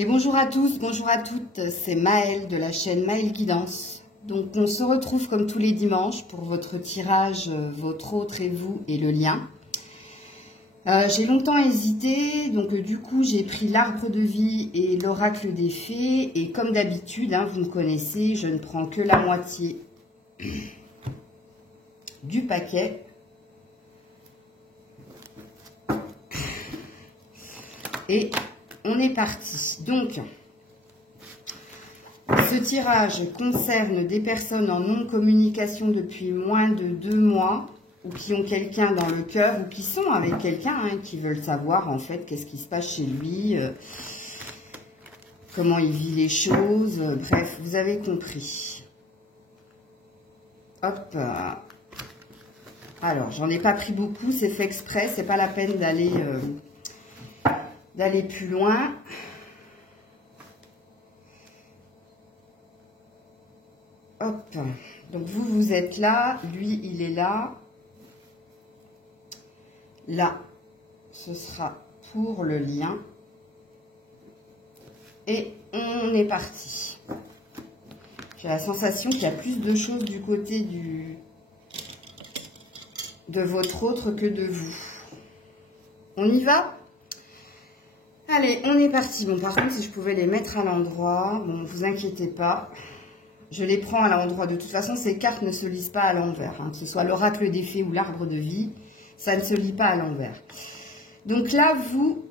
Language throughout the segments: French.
Et bonjour à tous, bonjour à toutes, c'est Maëlle de la chaîne Maëlle Guidance. Donc on se retrouve comme tous les dimanches pour votre tirage, votre autre et vous et le lien. J'ai longtemps hésité, donc du coup j'ai pris l'arbre de vie et l'oracle des fées. Et comme d'habitude, vous me connaissez, je ne prends que la moitié du paquet. Et on est parti. Donc, ce tirage concerne des personnes en non-communication depuis moins de 2 mois ou qui ont quelqu'un dans le cœur ou qui sont avec quelqu'un, qui veulent savoir en fait qu'est-ce qui se passe chez lui, comment il vit les choses, bref, vous avez compris. Hop. Alors, j'en ai pas pris beaucoup, c'est fait exprès, c'est pas la peine d'aller plus loin. Hop, donc vous êtes là, lui il est là. Là, ce sera pour le lien. Et on est parti. J'ai la sensation qu'il y a plus de choses du côté de votre autre que de vous. On y va ? Allez, on est parti. Bon, par contre, si je pouvais les mettre à l'endroit, bon, vous inquiétez pas. Je les prends à l'endroit. De toute façon, ces cartes ne se lisent pas à l'envers. Que ce soit l'oracle des fées ou l'arbre de vie, ça ne se lit pas à l'envers. Donc là, vous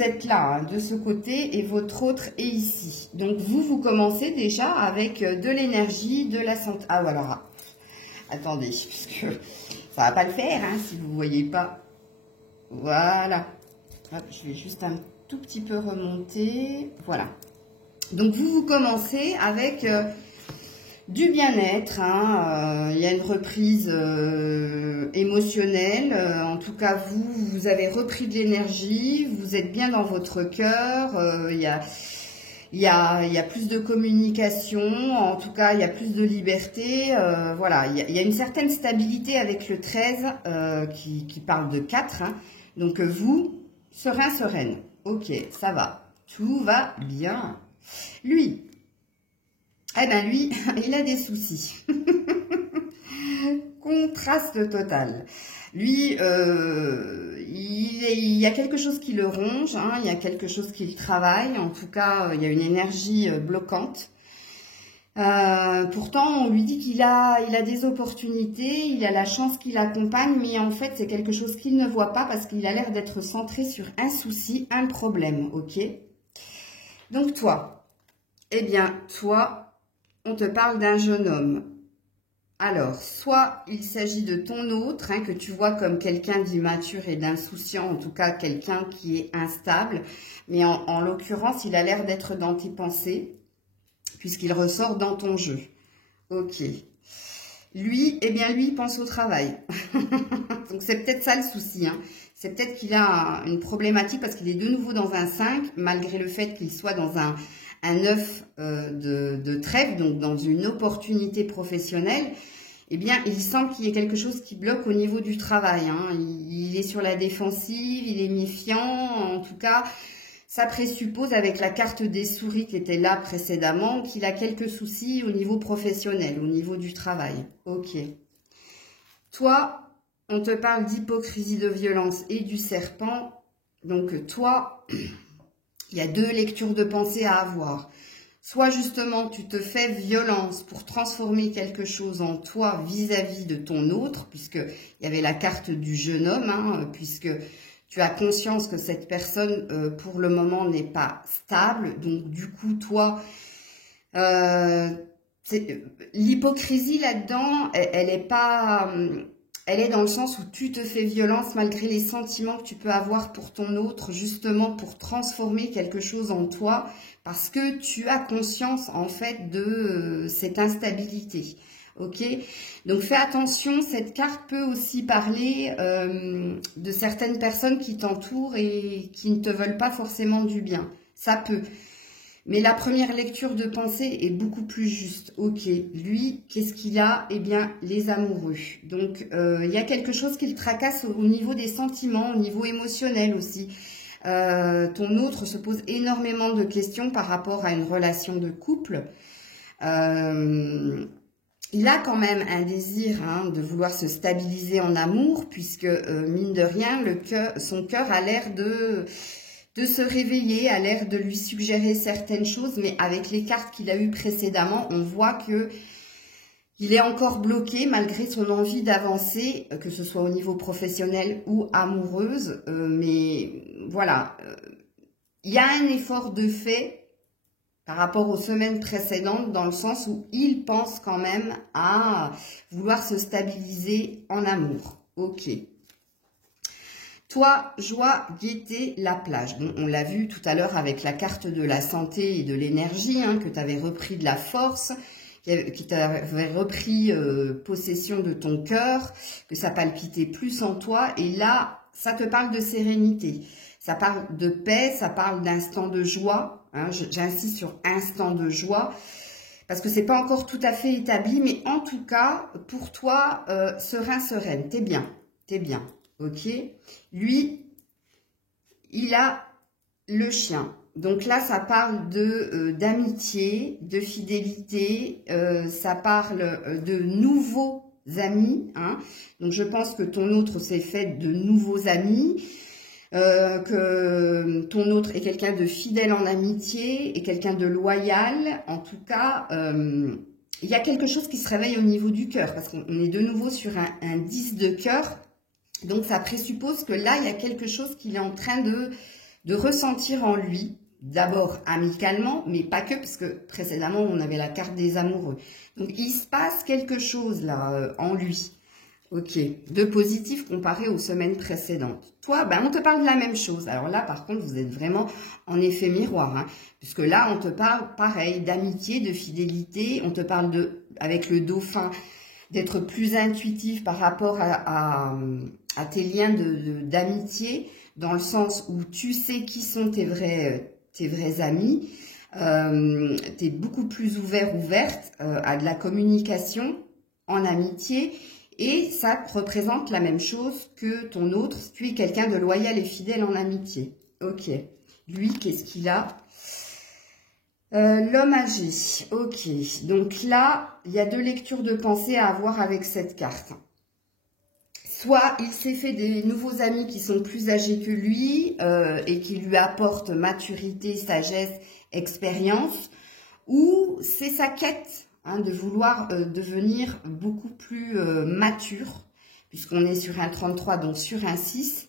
êtes là, de ce côté, et votre autre est ici. Donc vous commencez déjà avec de l'énergie, de la santé. Ah, alors, attendez, parce que ça va pas le faire, si vous ne voyez pas. Voilà. Hop, je vais juste un tout petit peu remonter. Voilà. Donc, vous commencez avec du bien-être. Il y a une reprise émotionnelle. En tout cas, vous avez repris de l'énergie. Vous êtes bien dans votre cœur. Il y a plus de communication. En tout cas, il y a plus de liberté. Voilà. Il y a une certaine stabilité avec le 13 qui parle de 4. Donc, vous... Serein, sereine. Ok, ça va. Tout va bien. Lui, lui, il a des soucis. Contraste total. Lui, il y a quelque chose qui le ronge, il y a quelque chose qui le travaille. En tout cas, il y a une énergie bloquante. Pourtant, on lui dit qu'il a des opportunités, il a la chance qui l'accompagne, mais en fait, c'est quelque chose qu'il ne voit pas parce qu'il a l'air d'être centré sur un souci, un problème, ok? Donc toi, toi, on te parle d'un jeune homme. Alors, soit il s'agit de ton autre, que tu vois comme quelqu'un d'immature et d'insouciant, en tout cas quelqu'un qui est instable, mais en l'occurrence, il a l'air d'être dans tes pensées, puisqu'il ressort dans ton jeu. Ok. Lui, lui, il pense au travail. Donc, c'est peut-être ça le souci. C'est peut-être qu'il a une problématique parce qu'il est de nouveau dans un 5, malgré le fait qu'il soit dans un 9 de trèfle, donc dans une opportunité professionnelle. Il semble qu'il y ait quelque chose qui bloque au niveau du travail. Il est sur la défensive, il est méfiant. En tout cas... Ça présuppose, avec la carte des souris qui était là précédemment, qu'il a quelques soucis au niveau professionnel, au niveau du travail. Ok. Toi, on te parle d'hypocrisie, de violence et du serpent. Donc toi, il y a 2 lectures de pensée à avoir. Soit justement, tu te fais violence pour transformer quelque chose en toi vis-à-vis de ton autre, puisqu'il y avait la carte du jeune homme, puisque... Tu as conscience que cette personne, pour le moment, n'est pas stable. Donc, du coup, toi, l'hypocrisie là-dedans, elle est dans le sens où tu te fais violence malgré les sentiments que tu peux avoir pour ton autre, justement pour transformer quelque chose en toi, parce que tu as conscience, en fait, de cette instabilité. Ok, donc fais attention, cette carte peut aussi parler de certaines personnes qui t'entourent et qui ne te veulent pas forcément du bien. Ça peut. Mais la première lecture de pensée est beaucoup plus juste. Ok, lui, qu'est-ce qu'il a? Les amoureux. Donc, il y a quelque chose qui le tracasse au niveau des sentiments, au niveau émotionnel aussi. Ton autre se pose énormément de questions par rapport à une relation de couple. Il a quand même un désir de vouloir se stabiliser en amour, puisque mine de rien, son cœur a l'air de se réveiller, a l'air de lui suggérer certaines choses, mais avec les cartes qu'il a eues précédemment, on voit que il est encore bloqué malgré son envie d'avancer, que ce soit au niveau professionnel ou amoureuse. Mais voilà, il y a un effort de fait par rapport aux semaines précédentes, dans le sens où il pense quand même à vouloir se stabiliser en amour. Ok. Toi, joie, gaieté, la plage. Bon, on l'a vu tout à l'heure avec la carte de la santé et de l'énergie, que tu avais repris de la force, qui t'avait repris possession de ton cœur, que ça palpitait plus en toi. Et là, ça te parle de sérénité. Ça parle de paix, ça parle d'instant de joie. J'insiste sur instant de joie, parce que c'est pas encore tout à fait établi, mais en tout cas, pour toi, serein, sereine, t'es bien, ok. Lui, il a le chien, donc là, ça parle d'amitié, de fidélité, ça parle de nouveaux amis, donc je pense que ton autre s'est fait de nouveaux amis, que ton autre est quelqu'un de fidèle en amitié et quelqu'un de loyal. En tout cas, il y a quelque chose qui se réveille au niveau du cœur, parce qu'on est de nouveau sur un 10 de cœur. Donc, ça présuppose que là, il y a quelque chose qu'il est en train de ressentir en lui. D'abord amicalement, mais pas que, parce que précédemment, on avait la carte des amoureux. Donc, il se passe quelque chose là en lui. Ok, de positif comparé aux semaines précédentes. Toi, on te parle de la même chose. Alors là, par contre, vous êtes vraiment en effet miroir, puisque là, on te parle, pareil, d'amitié, de fidélité. On te parle avec le dauphin, d'être plus intuitif par rapport à tes liens d'amitié, dans le sens où tu sais qui sont tes vrais amis. Tu es beaucoup plus ouverte à de la communication en amitié. Et ça représente la même chose que ton autre. Tu es quelqu'un de loyal et fidèle en amitié. Ok. Lui, qu'est-ce qu'il a? L'homme âgé. Ok. Donc là, il y a deux lectures de pensée à avoir avec cette carte. Soit il s'est fait des nouveaux amis qui sont plus âgés que lui et qui lui apportent maturité, sagesse, expérience. Ou c'est sa quête. De vouloir devenir beaucoup plus mature, puisqu'on est sur un 33, donc sur un 6.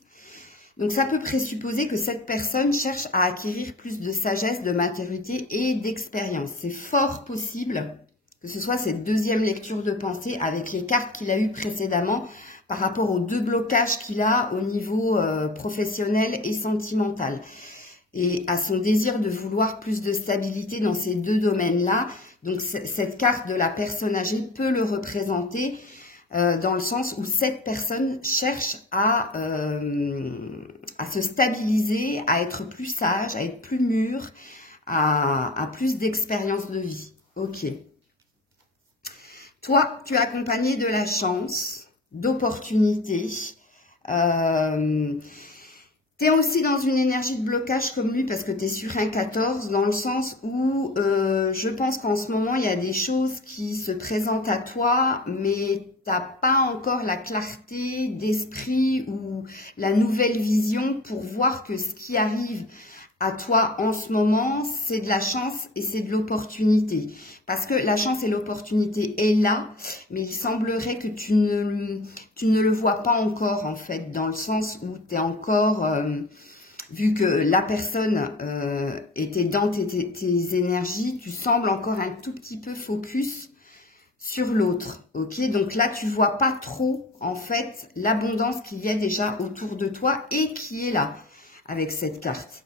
Donc ça peut présupposer que cette personne cherche à acquérir plus de sagesse, de maturité et d'expérience. C'est fort possible que ce soit cette deuxième lecture de pensée avec les cartes qu'il a eues précédemment par rapport aux deux blocages qu'il a au niveau professionnel et sentimental. Et à son désir de vouloir plus de stabilité dans ces deux domaines-là. Donc, cette carte de la personne âgée peut le représenter dans le sens où cette personne cherche à se stabiliser, à être plus sage, à être plus mûr, à plus d'expérience de vie. Ok. Toi, tu es accompagné de la chance, d'opportunités. Tu es aussi dans une énergie de blocage comme lui parce que tu es sur un 14 dans le sens où je pense qu'en ce moment, il y a des choses qui se présentent à toi, mais tu n'as pas encore la clarté d'esprit ou la nouvelle vision pour voir que ce qui arrive à toi en ce moment, c'est de la chance et c'est de l'opportunité. Parce que la chance et l'opportunité est là, mais il semblerait que tu ne le vois pas encore en fait, dans le sens où tu es encore, vu que la personne était dans tes énergies, tu sembles encore un tout petit peu focus sur l'autre, ok? Donc là, tu vois pas trop en fait l'abondance qu'il y a déjà autour de toi et qui est là avec cette carte.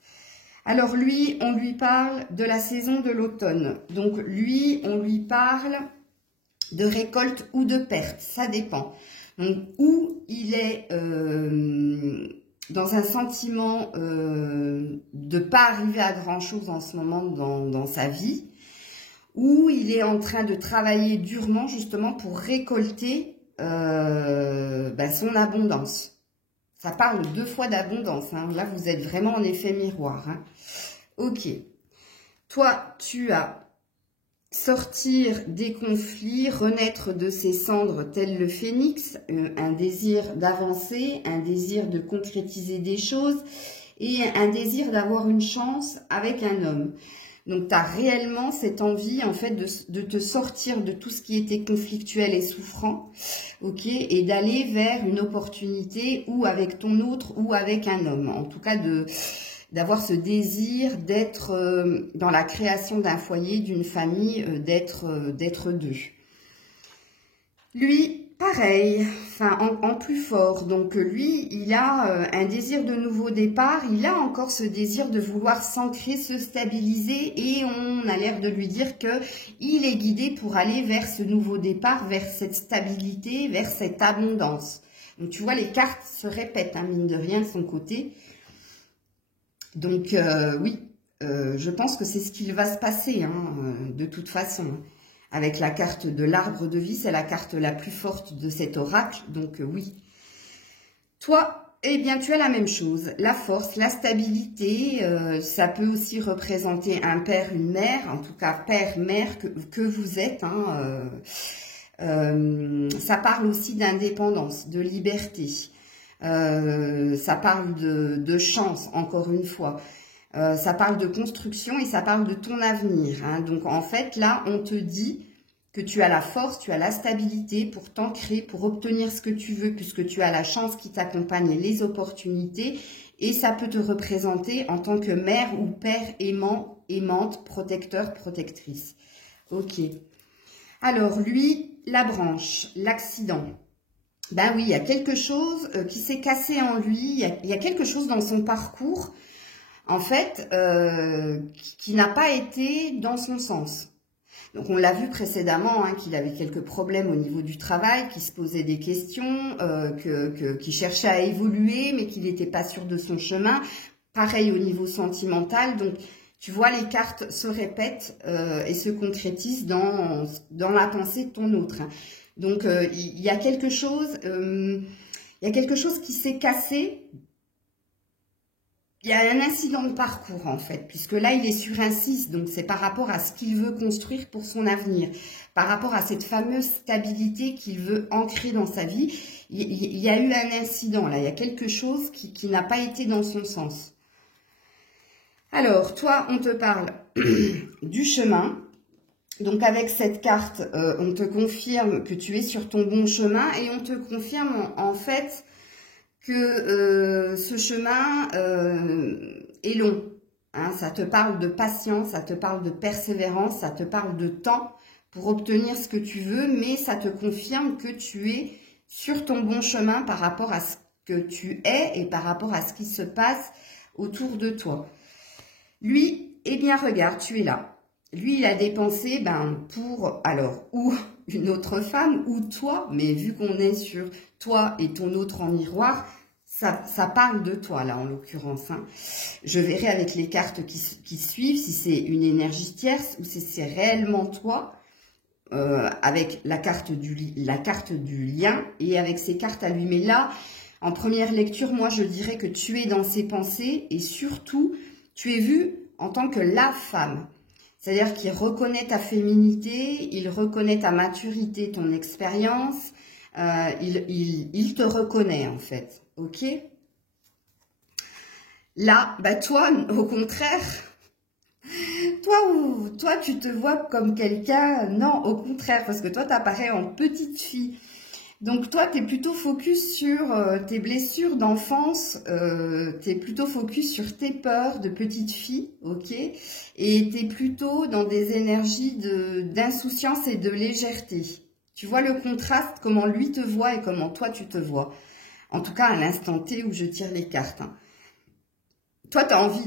Alors lui, on lui parle de la saison de l'automne. Donc lui, on lui parle de récolte ou de perte, ça dépend. Donc où il est dans un sentiment de pas arriver à grand chose en ce moment dans sa vie, où il est en train de travailler durement justement pour récolter son abondance. Ça parle 2 fois d'abondance. Hein. Là, vous êtes vraiment en effet miroir. Hein. Ok. Toi, tu as sortir des conflits, renaître de ses cendres tel le phénix, un désir d'avancer, un désir de concrétiser des choses et un désir d'avoir une chance avec un homme. Donc, tu as réellement cette envie, en fait, de te sortir de tout ce qui était conflictuel et souffrant, ok, et d'aller vers une opportunité ou avec ton autre ou avec un homme. En tout cas, d'avoir ce désir d'être dans la création d'un foyer, d'une famille, d'être deux. Lui, pareil, enfin en plus fort. Donc lui, il a un désir de nouveau départ, il a encore ce désir de vouloir s'ancrer, se stabiliser et on a l'air de lui dire que il est guidé pour aller vers ce nouveau départ, vers cette stabilité, vers cette abondance. Donc tu vois, les cartes se répètent, hein, mine de rien, de son côté. Donc oui, je pense que c'est ce qu'il va se passer, hein, de toute façon. Avec la carte de l'arbre de vie, c'est la carte la plus forte de cet oracle, donc oui. Toi, eh bien, tu as la même chose, la force, la stabilité, ça peut aussi représenter un père, une mère, en tout cas père, mère que vous êtes. Hein, ça parle aussi d'indépendance, de liberté. Ça parle de chance, encore une fois. Ça parle de construction et ça parle de ton avenir. Hein. Donc, en fait, là, on te dit que tu as la force, tu as la stabilité pour t'ancrer, pour obtenir ce que tu veux, puisque tu as la chance qui t'accompagne, les opportunités. Et ça peut te représenter en tant que mère ou père aimant, aimante, protecteur, protectrice. Ok. Alors, lui, la branche, l'accident. Ben oui, il y a quelque chose qui s'est cassé en lui, il y a quelque chose dans son parcours, en fait, qui n'a pas été dans son sens. Donc, on l'a vu précédemment, hein, qu'il avait quelques problèmes au niveau du travail, qu'il se posait des questions, qu'il cherchait à évoluer, mais qu'il n'était pas sûr de son chemin. Pareil au niveau sentimental. Donc, tu vois, les cartes se répètent et se concrétisent dans la pensée de ton autre. Hein. Donc, il y a quelque chose qui s'est cassé. Il y a un incident de parcours, en fait, puisque là, il est sur un 6, donc c'est par rapport à ce qu'il veut construire pour son avenir, par rapport à cette fameuse stabilité qu'il veut ancrer dans sa vie. Il y a eu un incident, là, il y a quelque chose qui n'a pas été dans son sens. Alors, toi, on te parle du chemin. Donc, avec cette carte, on te confirme que tu es sur ton bon chemin et on te confirme, en fait, que ce chemin est long. Hein, ça te parle de patience, ça te parle de persévérance, ça te parle de temps pour obtenir ce que tu veux, mais ça te confirme que tu es sur ton bon chemin par rapport à ce que tu es et par rapport à ce qui se passe autour de toi. Lui, eh bien, regarde, tu es là. Lui, il a dépensé pour, alors, ou une autre femme, ou toi, mais vu qu'on est sur toi et ton autre en miroir, ça parle de toi, là, en l'occurrence. Hein. Je verrai avec les cartes qui suivent si c'est une énergie tierce ou si c'est réellement toi, avec la carte du lien et avec ses cartes à lui. Mais là, en première lecture, moi, je dirais que tu es dans ses pensées et surtout, tu es vue en tant que la femme. C'est-à-dire qu'il reconnaît ta féminité, il reconnaît ta maturité, ton expérience, il te reconnaît en fait, ok? Là, bah toi, au contraire, toi tu te vois comme quelqu'un, non, au contraire, parce que toi t'apparais en petite fille. Donc toi, tu es plutôt focus sur tes blessures d'enfance, tu es plutôt focus sur tes peurs de petite fille, ok? Et tu es plutôt dans des énergies d'insouciance et de légèreté. Tu vois le contraste, comment lui te voit et comment toi tu te vois. En tout cas, à l'instant T où je tire les cartes. Hein. Toi, tu as envie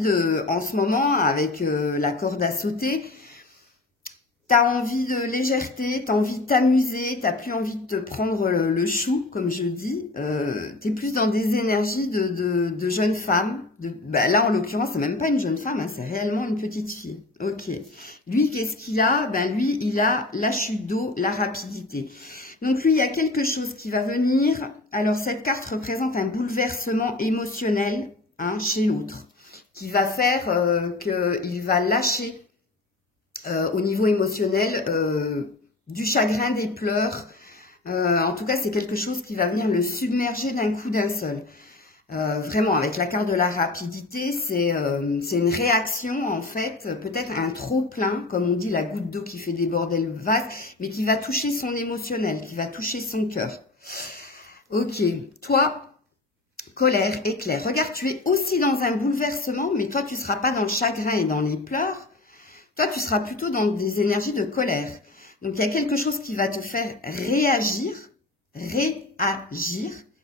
en ce moment, avec la corde à sauter, tu as envie de légèreté, tu as envie de t'amuser, tu n'as plus envie de te prendre le chou, comme je dis. Tu es plus dans des énergies de jeune femme. Là, en l'occurrence, c'est même pas une jeune femme, hein, c'est réellement une petite fille. Ok. Lui, qu'est-ce qu'il a? Lui, il a la chute d'eau, la rapidité. Donc lui, il y a quelque chose qui va venir. Alors cette carte représente un bouleversement émotionnel hein, chez l'autre, qui va faire qu'il va lâcher au niveau émotionnel du chagrin, des pleurs. En tout cas, c'est quelque chose qui va venir le submerger d'un coup d'un seul. Vraiment, avec la carte de la rapidité, c'est une réaction, en fait, peut-être un trop-plein, comme on dit, la goutte d'eau qui fait déborder le vase, mais qui va toucher son émotionnel, qui va toucher son cœur. Ok, toi, colère, éclair. Regarde, tu es aussi dans un bouleversement, mais toi, tu ne seras pas dans le chagrin et dans les pleurs. Toi, tu seras plutôt dans des énergies de colère. Donc, il y a quelque chose qui va te faire réagir,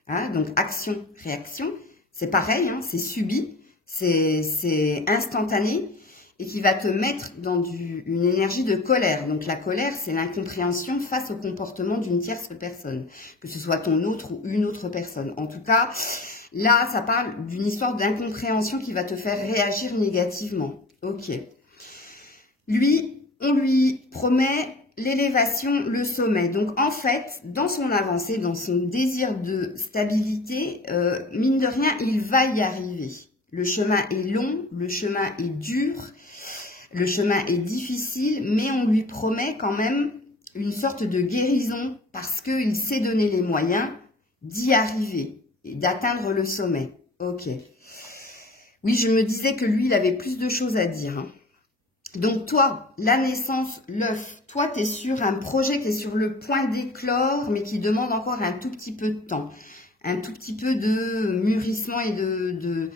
hein, donc action, réaction, c'est pareil, hein, c'est subi, c'est instantané et qui va te mettre dans une énergie de colère. Donc la colère, c'est l'incompréhension face au comportement d'une tierce personne, que ce soit ton autre ou une autre personne. En tout cas, là, ça parle d'une histoire d'incompréhension qui va te faire réagir négativement. Ok. Lui, on lui promet l'élévation, le sommet. Donc, en fait, dans son avancée, dans son désir de stabilité, mine de rien, il va y arriver. Le chemin est long, le chemin est dur, le chemin est difficile, mais on lui promet quand même une sorte de guérison parce qu'il s'est donné les moyens d'y arriver et d'atteindre le sommet. Ok. Oui, je me disais que lui, il avait plus de choses à dire, hein. Donc toi, la naissance, l'œuf, toi tu es sur un projet qui est sur le point d'éclore, mais qui demande encore un tout petit peu de temps, un tout petit peu de mûrissement et de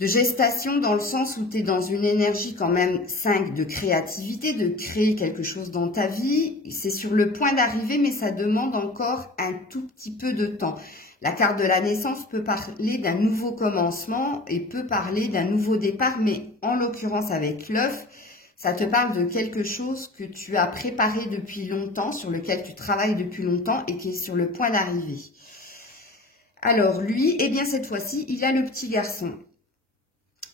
gestation, dans le sens où tu es dans une énergie quand même 5 de créativité, de créer quelque chose dans ta vie. C'est sur le point d'arriver, mais ça demande encore un tout petit peu de temps. La carte de la naissance peut parler d'un nouveau commencement et peut parler d'un nouveau départ, mais en l'occurrence avec l'œuf, ça te parle de quelque chose que tu as préparé depuis longtemps, sur lequel tu travailles depuis longtemps et qui est sur le point d'arriver. Alors lui, eh bien cette fois-ci, il a le petit garçon.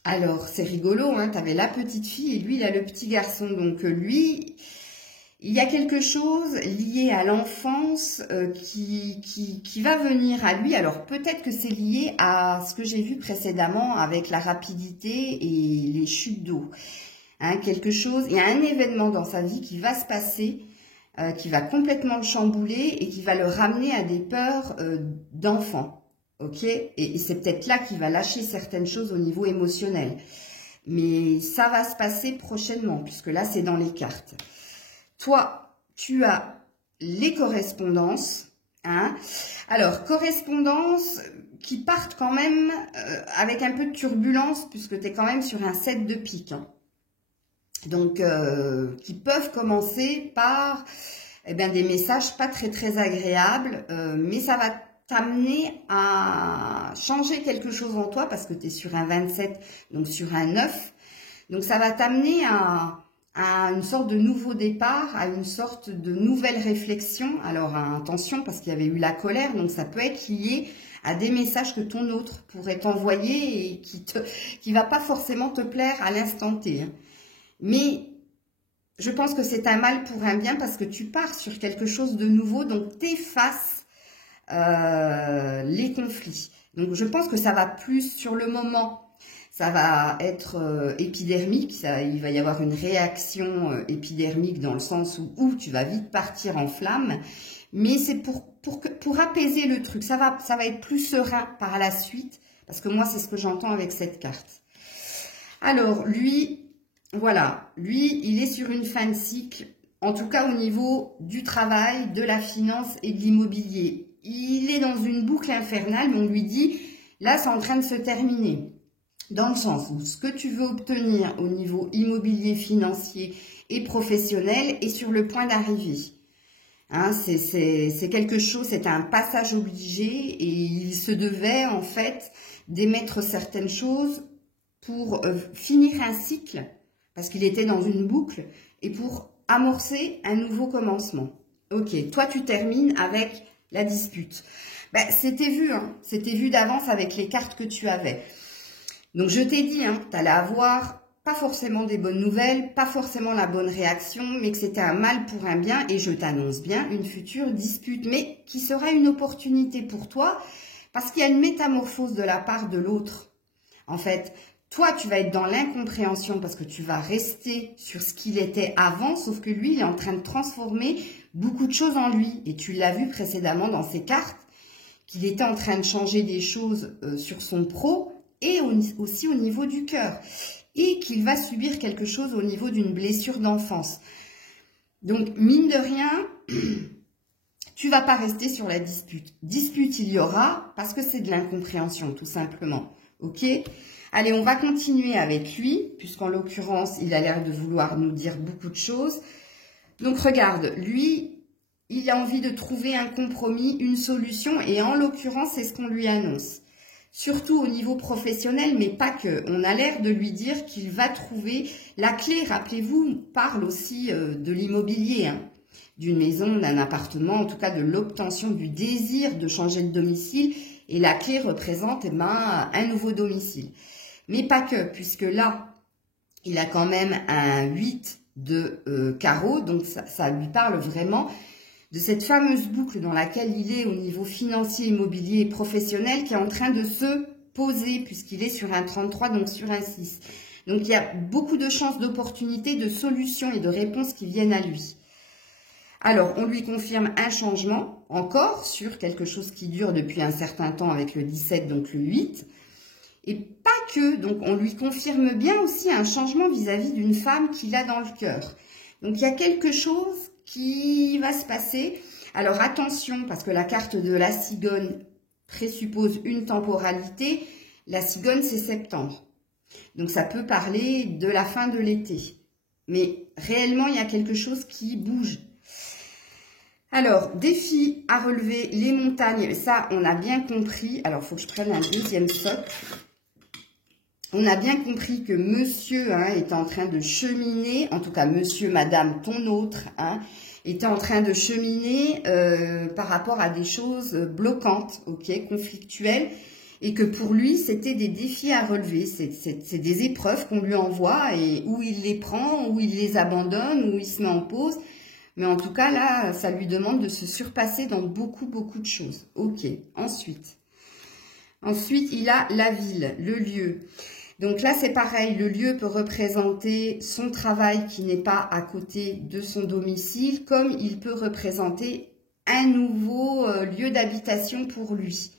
Alors c'est rigolo, hein, tu avais la petite fille et lui, il a le petit garçon. Donc lui... Il y a quelque chose lié à l'enfance qui va venir à lui. Alors peut-être que c'est lié à ce que j'ai vu précédemment avec la rapidité et les chutes d'eau. Hein, quelque chose, il y a un événement dans sa vie qui va se passer, qui va complètement le chambouler et qui va le ramener à des peurs d'enfant. Ok, et c'est peut-être là qu'il va lâcher certaines choses au niveau émotionnel. Mais ça va se passer prochainement, puisque là c'est dans les cartes. Toi, tu as les correspondances. Hein. Alors, correspondances qui partent quand même avec un peu de turbulence, puisque tu es quand même sur un 7 de pique. Hein. Donc, qui peuvent commencer par eh bien, des messages pas très agréables, mais ça va t'amener à changer quelque chose en toi, parce que tu es sur un 27, donc sur un 9. Donc, ça va t'amener à une sorte de nouveau départ, à une sorte de nouvelle réflexion. Alors attention, parce qu'il y avait eu la colère, donc ça peut être lié à des messages que ton autre pourrait t'envoyer et qui va pas forcément te plaire à l'instant T. Hein. Mais je pense que c'est un mal pour un bien, parce que tu pars sur quelque chose de nouveau, donc t'effaces les conflits. Donc je pense que ça va plus sur le moment. Ça va être épidermique, il va y avoir une réaction épidermique dans le sens où tu vas vite partir en flamme, mais c'est pour apaiser le truc. Ça va être plus serein par la suite, parce que moi, c'est ce que j'entends avec cette carte. Alors, lui, voilà, lui, il est sur une fin de cycle, en tout cas au niveau du travail, de la finance et de l'immobilier. Il est dans une boucle infernale, mais on lui dit, là, c'est en train de se terminer. Dans le sens où ce que tu veux obtenir au niveau immobilier, financier et professionnel est sur le point d'arriver. Hein, c'est quelque chose, c'est un passage obligé et il se devait en fait d'émettre certaines choses pour finir un cycle, parce qu'il était dans une boucle, et pour amorcer un nouveau commencement. Ok, toi tu termines avec la dispute. Ben, c'était vu, hein, c'était vu d'avance avec les cartes que tu avais. Donc, je t'ai dit, hein, tu allais avoir pas forcément des bonnes nouvelles, pas forcément la bonne réaction, mais que c'était un mal pour un bien, et je t'annonce bien une future dispute, mais qui sera une opportunité pour toi, parce qu'il y a une métamorphose de la part de l'autre. En fait, toi, tu vas être dans l'incompréhension parce que tu vas rester sur ce qu'il était avant, sauf que lui, il est en train de transformer beaucoup de choses en lui. Et tu l'as vu précédemment dans ses cartes, qu'il était en train de changer des choses sur son pro et aussi au niveau du cœur. Et qu'il va subir quelque chose au niveau d'une blessure d'enfance. Donc, mine de rien, tu vas pas rester sur la dispute. Dispute, il y aura parce que c'est de l'incompréhension, tout simplement. Ok ? Allez, on va continuer avec lui, puisqu'en l'occurrence, il a l'air de vouloir nous dire beaucoup de choses. Donc, regarde, lui, il a envie de trouver un compromis, une solution, et en l'occurrence, c'est ce qu'on lui annonce. Surtout au niveau professionnel, mais pas que. On a l'air de lui dire qu'il va trouver la clé. Rappelez-vous, on parle aussi de l'immobilier, hein, d'une maison, d'un appartement, en tout cas de l'obtention du désir de changer de domicile. Et la clé représente un nouveau domicile. Mais pas que, puisque là, il a quand même un 8 de carreau, donc ça lui parle vraiment de cette fameuse boucle dans laquelle il est au niveau financier, immobilier et professionnel, qui est en train de se poser, puisqu'il est sur un 33, donc sur un 6. Donc il y a beaucoup de chances, d'opportunités, de solutions et de réponses qui viennent à lui. Alors, on lui confirme un changement, encore, sur quelque chose qui dure depuis un certain temps avec le 17, donc le 8. Et pas que, donc on lui confirme bien aussi un changement vis-à-vis d'une femme qu'il a dans le cœur. Donc il y a quelque chose qui va se passer. Alors attention, parce que la carte de la cigogne présuppose une temporalité. La cigogne, c'est septembre. Donc ça peut parler de la fin de l'été. Mais réellement, il y a quelque chose qui bouge. Alors, défi à relever, les montagnes, ça on a bien compris. Alors, il faut que je prenne un deuxième socle. On a bien compris que monsieur est en train de cheminer, en tout cas monsieur, madame, ton autre, était en train de cheminer par rapport à des choses bloquantes, ok, conflictuelles, et que pour lui, c'était des défis à relever. C'est des épreuves qu'on lui envoie et où il les prend, où il les abandonne, où il se met en pause. Mais en tout cas, là, ça lui demande de se surpasser dans beaucoup de choses. Ok, ensuite, il a la ville, le lieu. Donc là, c'est pareil, le lieu peut représenter son travail qui n'est pas à côté de son domicile, comme il peut représenter un nouveau lieu d'habitation pour lui.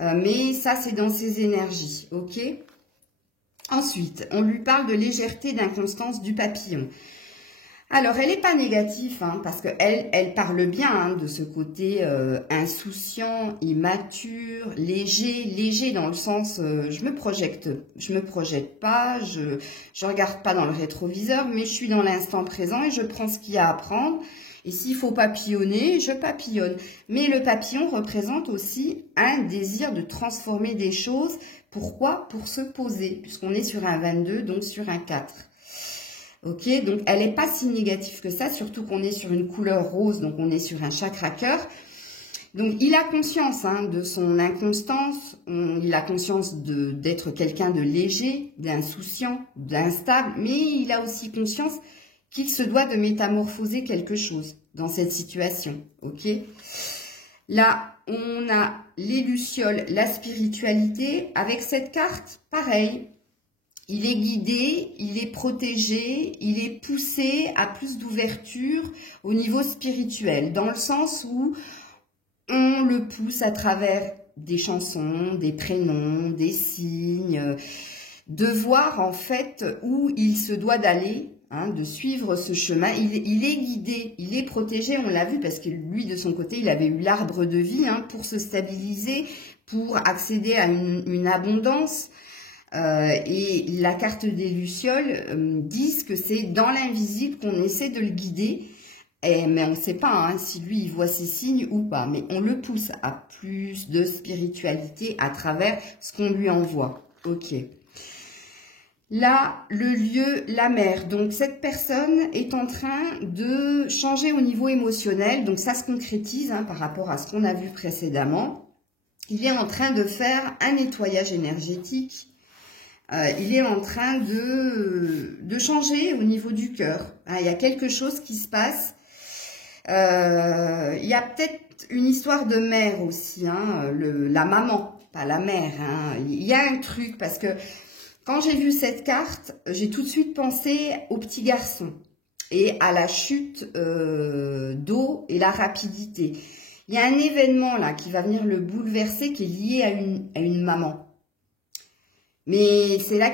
Mais ça, c'est dans ses énergies, ok ? Ensuite, on lui parle de légèreté, d'inconstance du papillon. Alors, elle n'est pas négative, parce qu'elle parle bien de ce côté insouciant, immature, léger dans le sens je me projette pas, je regarde pas dans le rétroviseur, mais je suis dans l'instant présent et je prends ce qu'il y a à prendre. Et s'il faut papillonner, je papillonne. Mais le papillon représente aussi un désir de transformer des choses. Pourquoi? Pour se poser, puisqu'on est sur un 22, donc sur un 4. Ok, donc elle n'est pas si négative que ça, surtout qu'on est sur une couleur rose, donc on est sur un chakra cœur. Donc il a conscience de son inconstance, il a conscience d'être quelqu'un de léger, d'insouciant, d'instable, mais il a aussi conscience qu'il se doit de métamorphoser quelque chose dans cette situation. Ok, là on a les lucioles, la spiritualité, avec cette carte, pareil. Il est guidé, il est protégé, il est poussé à plus d'ouverture au niveau spirituel, dans le sens où on le pousse à travers des chansons, des prénoms, des signes, de voir en fait où il se doit d'aller, de suivre ce chemin. Il est guidé, il est protégé, on l'a vu, parce que lui, de son côté, il avait eu l'arbre de vie pour se stabiliser, pour accéder à une abondance. Et la carte des lucioles disent que c'est dans l'invisible qu'on essaie de le guider, mais on ne sait pas si lui il voit ces signes ou pas, mais on le pousse à plus de spiritualité à travers ce qu'on lui envoie. Ok. Là, le lieu, la mer. Donc cette personne est en train de changer au niveau émotionnel, donc ça se concrétise par rapport à ce qu'on a vu précédemment. Il est en train de faire un nettoyage énergétique. il est en train de changer au niveau du cœur. Hein, il y a quelque chose qui se passe. Il y a peut-être une histoire de mère aussi, hein, la maman, pas la mère. Hein. Il y a un truc, parce que quand j'ai vu cette carte, j'ai tout de suite pensé au petit garçon et à la chute d'eau et la rapidité. Il y a un événement là qui va venir le bouleverser, qui est lié à une maman. Mais c'est là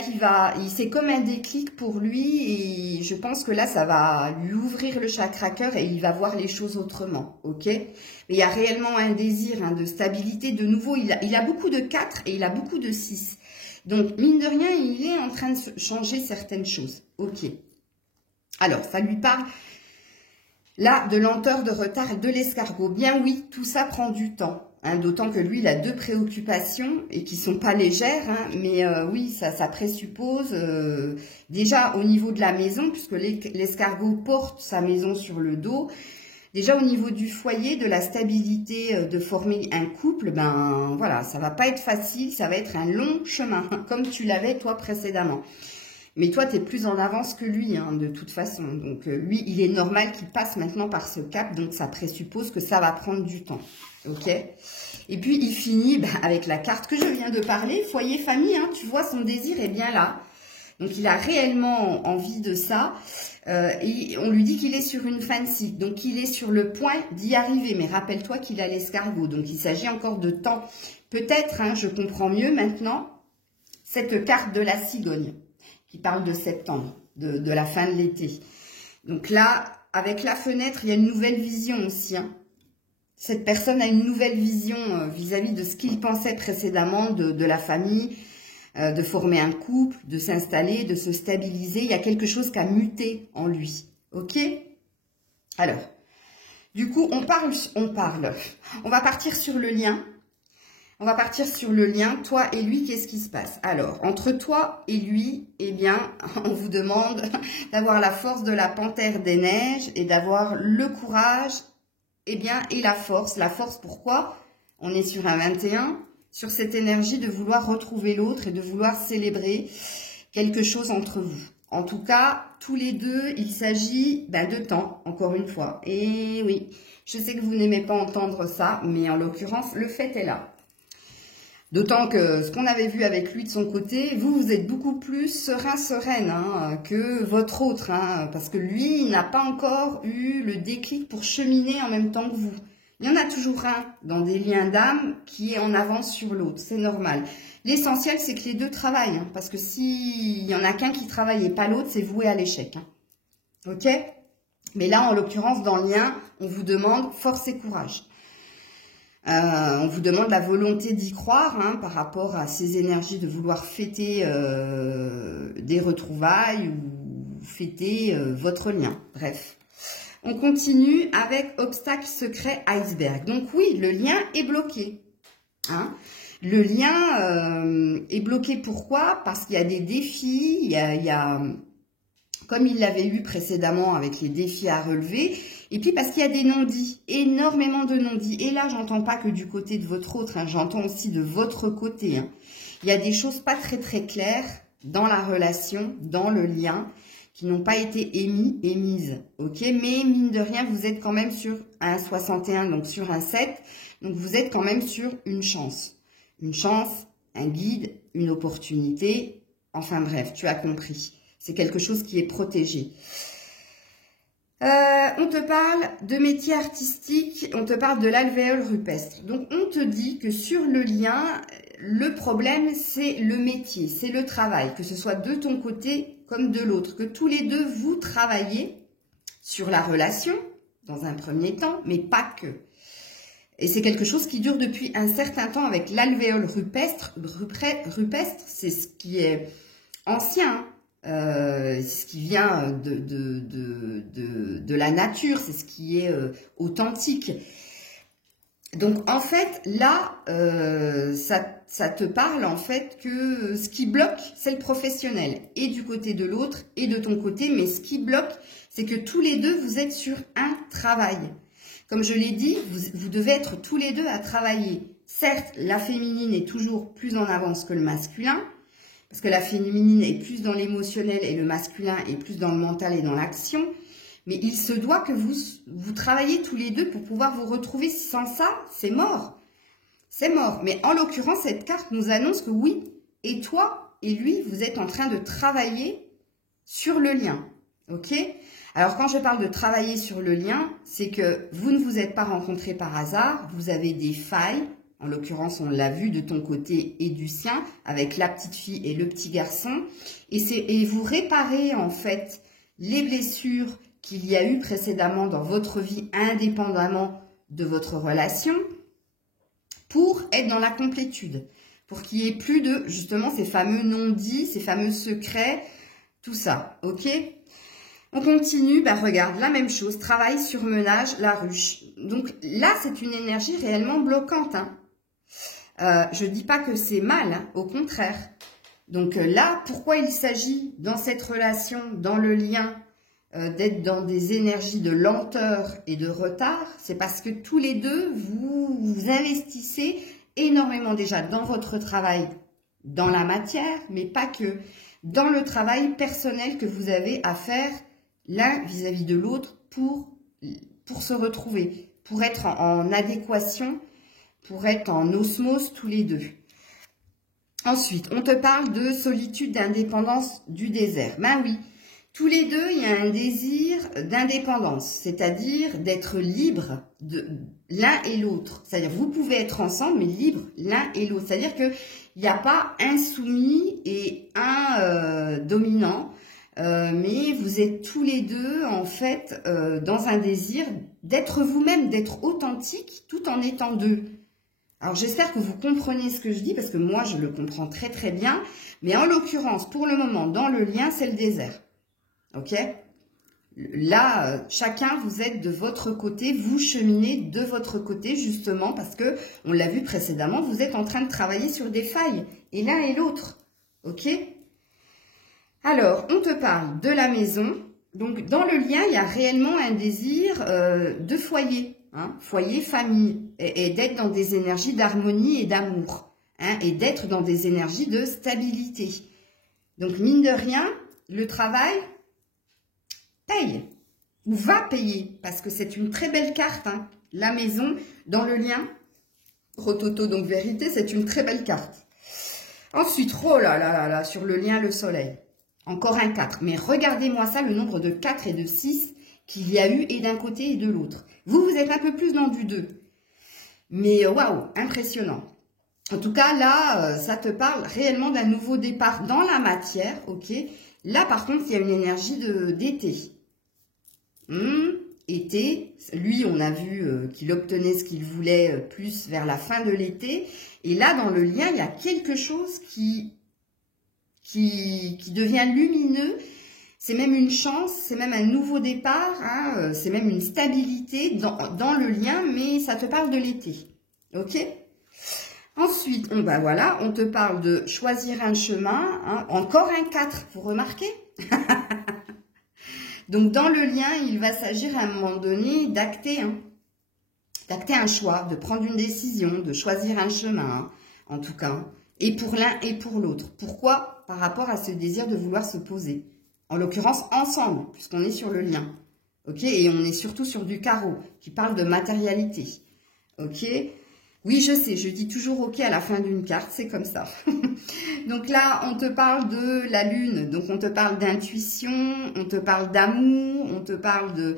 c'est comme un déclic pour lui, et je pense que là, ça va lui ouvrir le chakra cœur et il va voir les choses autrement, ok? Mais il y a réellement un désir, hein, de stabilité. De nouveau, il a beaucoup de 4 et il a beaucoup de 6. Donc, mine de rien, il est en train de changer certaines choses, ok? Alors, ça lui parle là de lenteur, de retard, de l'escargot. Bien oui, tout ça prend du temps. Hein, d'autant que lui, il a 2 préoccupations et qui sont pas légères, hein, mais oui, ça présuppose déjà au niveau de la maison, puisque l'escargot porte sa maison sur le dos. Déjà au niveau du foyer, de la stabilité, de former un couple, ben voilà, ça va pas être facile, ça va être un long chemin, comme tu l'avais toi précédemment. Mais toi, tu es plus en avance que lui, hein, de toute façon. Donc lui, il est normal qu'il passe maintenant par ce cap, donc ça présuppose que ça va prendre du temps. Ok. Et puis il finit avec la carte que je viens de parler, foyer, famille, hein, tu vois, son désir est bien là. Donc il a réellement envie de ça. Et on lui dit qu'il est sur une fin de cycle, donc il est sur le point d'y arriver. Mais rappelle-toi qu'il a l'escargot, donc il s'agit encore de temps. Peut-être, hein, je comprends mieux maintenant, cette carte de la cigogne, qui parle de septembre, de la fin de l'été. Donc là, avec la fenêtre, il y a une nouvelle vision aussi, hein. Cette personne a une nouvelle vision vis-à-vis de ce qu'il pensait précédemment de la famille, de former un couple, de s'installer, de se stabiliser. Il y a quelque chose qui a muté en lui. Ok? Alors, du coup, on va partir sur le lien. On va partir sur le lien, toi et lui, qu'est-ce qui se passe? Alors, entre toi et lui, eh bien, on vous demande d'avoir la force de la panthère des neiges et d'avoir le courage, eh bien, et la force. La force, pourquoi? On est sur un 21, sur cette énergie de vouloir retrouver l'autre et de vouloir célébrer quelque chose entre vous. En tout cas, tous les deux, il s'agit de temps, encore une fois. Et oui, je sais que vous n'aimez pas entendre ça, mais en l'occurrence, le fait est là. D'autant que ce qu'on avait vu avec lui de son côté, vous êtes beaucoup plus sereine, hein, que votre autre, hein, parce que lui, il n'a pas encore eu le déclic pour cheminer en même temps que vous. Il y en a toujours un dans des liens d'âme qui est en avance sur l'autre, c'est normal. L'essentiel, c'est que les deux travaillent, hein, parce que s'il y en a qu'un qui travaille et pas l'autre, c'est voué à l'échec. Hein. Ok? Mais là, en l'occurrence, dans le lien, on vous demande force et courage. On vous demande la volonté d'y croire, hein, par rapport à ces énergies de vouloir fêter des retrouvailles ou fêter votre lien. Bref, on continue avec obstacle secret iceberg. Donc oui, le lien est bloqué. Hein. Le lien est bloqué, pourquoi? Parce qu'il y a des défis, il y a comme il l'avait eu précédemment avec les défis à relever, et puis parce qu'il y a des non-dits, énormément de non-dits. Et là, j'entends pas que du côté de votre autre, hein, j'entends aussi de votre côté. Hein. Il y a des choses pas très claires dans la relation, dans le lien, qui n'ont pas été émises. Ok, mais mine de rien, vous êtes quand même sur un 61, donc sur un 7, donc vous êtes quand même sur une chance. Une chance, un guide, une opportunité, enfin bref, tu as compris. C'est quelque chose qui est protégé. On te parle de métier artistique, on te parle de l'alvéole rupestre. Donc, on te dit que sur le lien, le problème, c'est le métier, c'est le travail, que ce soit de ton côté comme de l'autre, que tous les deux, vous travaillez sur la relation, dans un premier temps, mais pas que. Et c'est quelque chose qui dure depuis un certain temps avec l'alvéole rupestre. Rupestre, c'est ce qui est ancien, hein. C'est ce qui vient de la nature, c'est ce qui est authentique. Donc en fait là ça te parle en fait que ce qui bloque c'est le professionnel, et du côté de l'autre et de ton côté, mais ce qui bloque c'est que tous les deux vous êtes sur un travail. Comme je l'ai dit, vous devez être tous les deux à travailler. Certes, la féminine est toujours plus en avance que le masculin, Parce que la féminine est plus dans l'émotionnel et le masculin est plus dans le mental et dans l'action. Mais il se doit que vous travaillez tous les deux pour pouvoir vous retrouver. Sans ça, c'est mort. C'est mort. Mais en l'occurrence, cette carte nous annonce que oui, et toi et lui, vous êtes en train de travailler sur le lien. Ok? Alors, quand je parle de travailler sur le lien, c'est que vous ne vous êtes pas rencontrés par hasard. Vous avez des failles. En l'occurrence, on l'a vu de ton côté et du sien, avec la petite fille et le petit garçon. Et vous réparez, en fait, les blessures qu'il y a eu précédemment dans votre vie, indépendamment de votre relation, pour être dans la complétude. Pour qu'il n'y ait plus de, justement, ces fameux non-dits, ces fameux secrets, tout ça. Ok? On continue, bah regarde, la même chose, travail, surmenage, la ruche. Donc là, c'est une énergie réellement bloquante, hein. Je ne dis pas que c'est mal, hein, au contraire. Donc là, pourquoi il s'agit dans cette relation, dans le lien, d'être dans des énergies de lenteur et de retard? C'est parce que tous les deux, vous investissez énormément déjà dans votre travail, dans la matière, mais pas que, dans le travail personnel que vous avez à faire l'un vis-à-vis de l'autre pour se retrouver, pour être en adéquation, pour être en osmose tous les deux. Ensuite, on te parle de solitude, d'indépendance, du désert. Ben oui, tous les deux, il y a un désir d'indépendance, c'est-à-dire d'être libre de l'un et l'autre. C'est-à-dire, vous pouvez être ensemble, mais libre l'un et l'autre. C'est-à-dire qu'il n'y a pas un soumis et un dominant, mais vous êtes tous les deux, en fait, dans un désir d'être vous-même, d'être authentique, tout en étant deux. Alors, j'espère que vous comprenez ce que je dis, parce que moi, je le comprends très très bien. Mais en l'occurrence, pour le moment, dans le lien, c'est le désert. Ok? Là, chacun, vous êtes de votre côté, vous cheminez de votre côté, justement, parce que, on l'a vu précédemment, vous êtes en train de travailler sur des failles, et l'un et l'autre. Ok? Alors, on te parle de la maison. Donc, dans le lien, il y a réellement un désir de foyer. Hein, foyer, famille, et d'être dans des énergies d'harmonie et d'amour, hein, et d'être dans des énergies de stabilité. Donc, mine de rien, le travail paye, ou va payer, parce que c'est une très belle carte, hein, la maison, dans le lien, Rototo, donc vérité, c'est une très belle carte. Ensuite, oh là là là là, sur le lien, le soleil, encore un 4, mais regardez-moi ça, le nombre de 4 et de 6 qu'il y a eu, et d'un côté et de l'autre. Vous, vous êtes un peu plus dans du 2. Mais waouh, impressionnant. En tout cas, là, ça te parle réellement d'un nouveau départ dans la matière, ok? Là, par contre, il y a une énergie d'été. Été, lui, on a vu qu'il obtenait ce qu'il voulait plus vers la fin de l'été. Et là, dans le lien, il y a quelque chose qui devient lumineux. C'est même une chance, c'est même un nouveau départ, hein, c'est même une stabilité dans le lien, mais ça te parle de l'été. Ok? Ensuite, voilà, on te parle de choisir un chemin, hein, encore un 4, vous remarquez? Donc, dans le lien, il va s'agir à un moment donné d'acter un choix, de prendre une décision, de choisir un chemin, hein, en tout cas, et pour l'un et pour l'autre. Pourquoi? Par rapport à ce désir de vouloir se poser. En l'occurrence, ensemble, puisqu'on est sur le lien. Ok? Et on est surtout sur du carreau, qui parle de matérialité. Ok? Oui, je sais, je dis toujours ok à la fin d'une carte, c'est comme ça. Donc là, on te parle de la lune, donc on te parle d'intuition, on te parle d'amour, on te parle de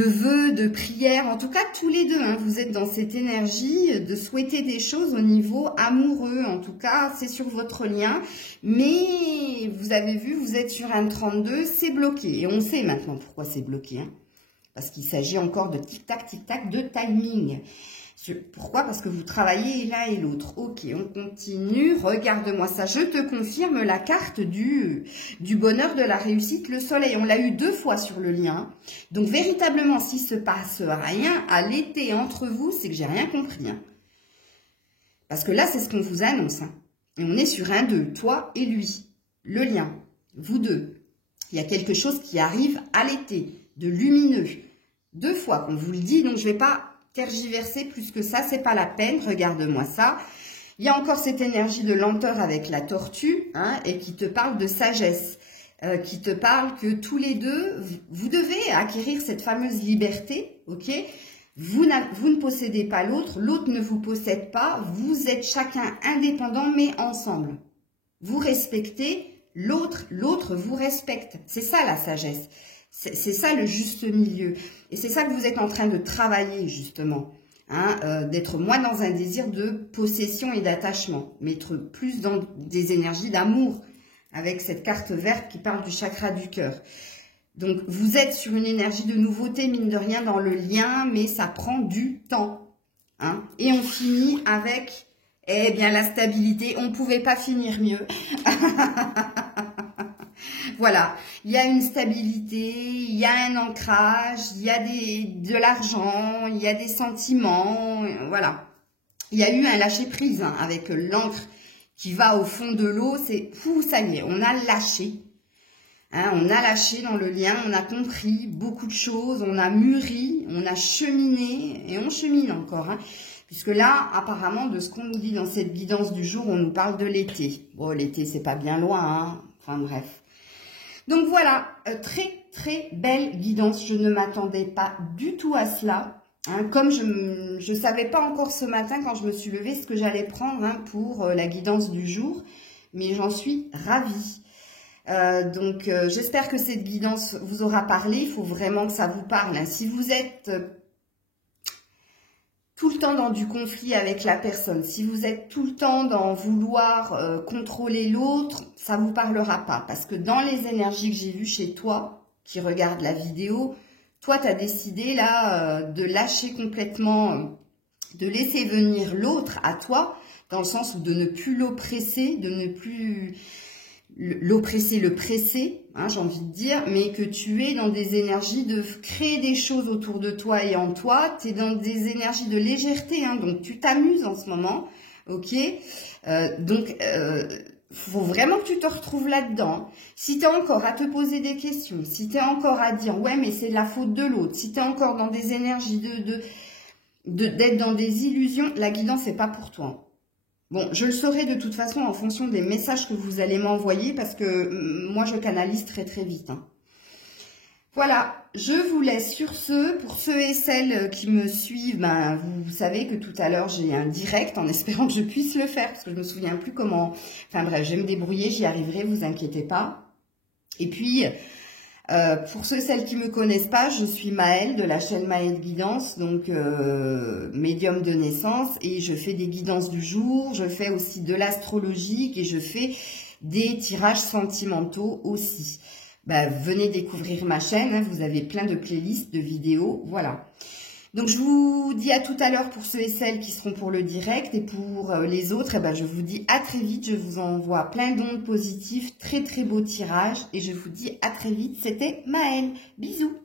vœux, de prières. En tout cas, tous les deux, hein, vous êtes dans cette énergie de souhaiter des choses au niveau amoureux. En tout cas, c'est sur votre lien. Mais vous avez vu, vous êtes sur un 32, c'est bloqué. Et on sait maintenant pourquoi c'est bloqué. Hein, parce qu'il s'agit encore de tic-tac, de timing. Pourquoi? Parce que vous travaillez l'un et l'autre. Ok, on continue. Regarde-moi ça. Je te confirme la carte du bonheur, de la réussite, le soleil. On l'a eu 2 fois sur le lien. Donc, véritablement, s'il se passe rien à l'été entre vous, c'est que j'ai rien compris. Hein. Parce que là, c'est ce qu'on vous annonce. Hein. Et on est sur un 2, toi et lui. Le lien, vous deux. Il y a quelque chose qui arrive à l'été, de lumineux. 2 fois qu'on vous le dit, donc je ne vais pas tergiverser plus que ça, c'est pas la peine, regarde-moi ça. Il y a encore cette énergie de lenteur avec la tortue, hein, et qui te parle de sagesse, qui te parle que tous les deux, vous devez acquérir cette fameuse liberté, ok? Vous ne possédez pas l'autre, l'autre ne vous possède pas, vous êtes chacun indépendant mais ensemble. Vous respectez l'autre, l'autre vous respecte. C'est ça la sagesse, c'est ça le juste milieu. Et c'est ça que vous êtes en train de travailler justement. Hein, d'être moins dans un désir de possession et d'attachement, mais être plus dans des énergies d'amour, avec cette carte verte qui parle du chakra du cœur. Donc, vous êtes sur une énergie de nouveauté, mine de rien, dans le lien, mais ça prend du temps. Hein. Et on finit avec, eh bien, la stabilité. On ne pouvait pas finir mieux. Voilà, il y a une stabilité, il y a un ancrage, il y a de l'argent, il y a des sentiments, voilà. Il y a eu un lâcher-prise hein, avec l'encre qui va au fond de l'eau, c'est fou, ça y est, on a lâché. Hein, on a lâché dans le lien, on a compris beaucoup de choses, on a mûri, on a cheminé et on chemine encore. Hein, puisque là, apparemment, de ce qu'on nous dit dans cette guidance du jour, on nous parle de l'été. Bon, l'été, c'est pas bien loin, hein, enfin bref. Donc voilà, très belle guidance. Je ne m'attendais pas du tout à cela. Hein, comme je ne savais pas encore ce matin quand je me suis levée ce que j'allais prendre hein, pour la guidance du jour. Mais j'en suis ravie. Donc j'espère que cette guidance vous aura parlé. Il faut vraiment que ça vous parle. Hein. Si vous êtes tout le temps dans du conflit avec la personne, si vous êtes tout le temps dans vouloir contrôler l'autre, ça vous parlera pas. Parce que dans les énergies que j'ai vues chez toi, qui regarde la vidéo, toi, tu as décidé là de lâcher complètement, de laisser venir l'autre à toi, dans le sens où de ne plus l'oppresser, de ne plus l'oppresser, le presser, hein, j'ai envie de dire, mais que tu es dans des énergies de créer des choses autour de toi et en toi, tu es dans des énergies de légèreté, hein, donc tu t'amuses en ce moment, ok, faut vraiment que tu te retrouves là-dedans. Si tu es encore à te poser des questions, si tu es encore à dire, ouais, mais c'est la faute de l'autre, si tu es encore dans des énergies d'être dans des illusions, la guidance n'est pas pour toi. Bon, je le saurai de toute façon en fonction des messages que vous allez m'envoyer parce que moi, je canalise très vite. Hein. Voilà, je vous laisse sur ce. Pour ceux et celles qui me suivent, ben, vous savez que tout à l'heure, j'ai un direct en espérant que je puisse le faire parce que je me souviens plus comment... Enfin bref, je vais me débrouiller, j'y arriverai, vous inquiétez pas. Et puis... pour ceux et celles qui me connaissent pas, je suis Maëlle de la chaîne Maëlle Guidance, donc médium de naissance, et je fais des guidances du jour, je fais aussi de l'astrologie et je fais des tirages sentimentaux aussi. Bah, venez découvrir ma chaîne, hein, vous avez plein de playlists, de vidéos, voilà. Donc je vous dis à tout à l'heure pour ceux et celles qui seront pour le direct, et pour les autres, eh ben, je vous dis à très vite, je vous envoie plein d'ondes positives, très beaux tirages, et je vous dis à très vite, c'était Maëlle, bisous.